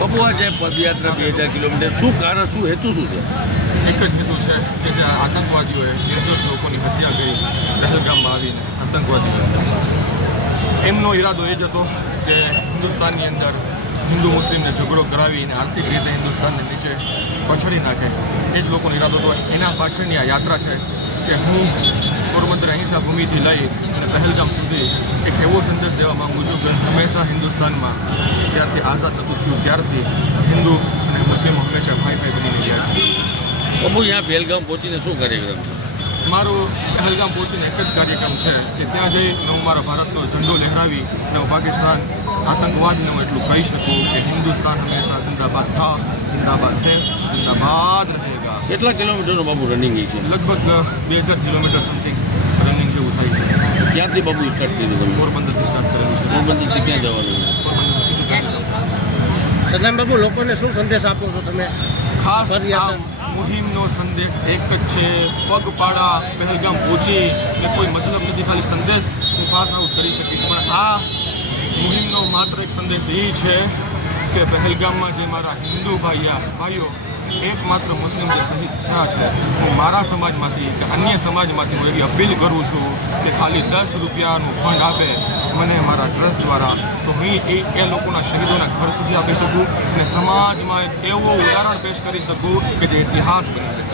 બાપુ આ જે પદયાત્રા બે હજાર કિલોમીટર. શું કારણ, શું હેતુ શું છે? એક જ હેતુ છે કે જે આતંકવાદીઓએ નિર્દોષ લોકોની હત્યા કરી પહેલગામમાં આવીને આતંકવાદી એમનો ઈરાદો એ જ હતો કે હિન્દુસ્તાનની અંદર હિન્દુ મુસ્લિમને ઝઘડો કરાવીને આર્થિક રીતે હિન્દુસ્તાનને નીચે પછાડી નાખે. એ જ લોકોનો ઈરાદો હતો. એના પાછળની આ યાત્રા છે કે હું પોરબંદર અહિંસા ભૂમિથી લઈ અને પહેલગામ સુધી એક એવો સંદેશ દેવા માગું છું કે હંમેશા હિન્દુસ્તાનમાં જ્યારથી આઝાદ નહોતું થયું ત્યારથી હિન્દુ અને મુસ્લિમો હંમેશા ભાઈ ભાઈ બની ગયા છે. બાપુ અહીંયા પહેલગામ પહોંચીને શું કાર્યક્રમ છે? મારું પહેલગામ પહોંચીને એક જ કાર્યક્રમ છે કે ત્યાં જઈ હું મારા ભારતનો ઝંડો લહેરાવી અને હું પાકિસ્તાન આતંકવાદને હું એટલું કહી શકું કે હિન્દુસ્તાન હંમેશા જિંદાબાદ થા જિંદાબાદ છે જિંદાબાદ રહેગા. કેટલા કિલોમીટરનું બાબુ રનિંગ છે? લગભગ બે હજાર કિલોમીટર સમથિંગ રનિંગ જેવું થાય છે. ક્યાંથી બાબુ સ્ટાર્ટ કર્યું પોરબંદરથી સ્ટાર્ટ કરેલું છે. પોરબંદરથી ક્યાં જવાનું. સદામ બાબુ લોકોને શું સંદેશ આપો છો તમે ખાસ. મુહિમનો સંદેશ એક જ છે પગપાળા પહેલગામ પહોંચી કે કોઈ મતલબ નથી ખાલી સંદેશ હું પાસ આઉટ કરી શકીશ પણ આ મુહિમનો માત્ર એક સંદેશ એ છે કે પહેલગામમાં જે મારા હિન્દુ ભાઈયા ભાઈઓ એકમાત્ર મુસ્લિમ જે શહીદ થયા છે હું મારા સમાજમાંથી કે અન્ય સમાજમાંથી હું એવી અપીલ કરું છું કે ખાલી દસ રૂપિયાનું ફંડ આપે મને મારા ટ્રસ્ટ દ્વારા તો હું એ એ લોકોના શહીદોના ઘર સુધી આપી શકું અને સમાજમાં એક એવું ઉદાહરણ પેશ કરી શકું કે જે ઇતિહાસ બની રહે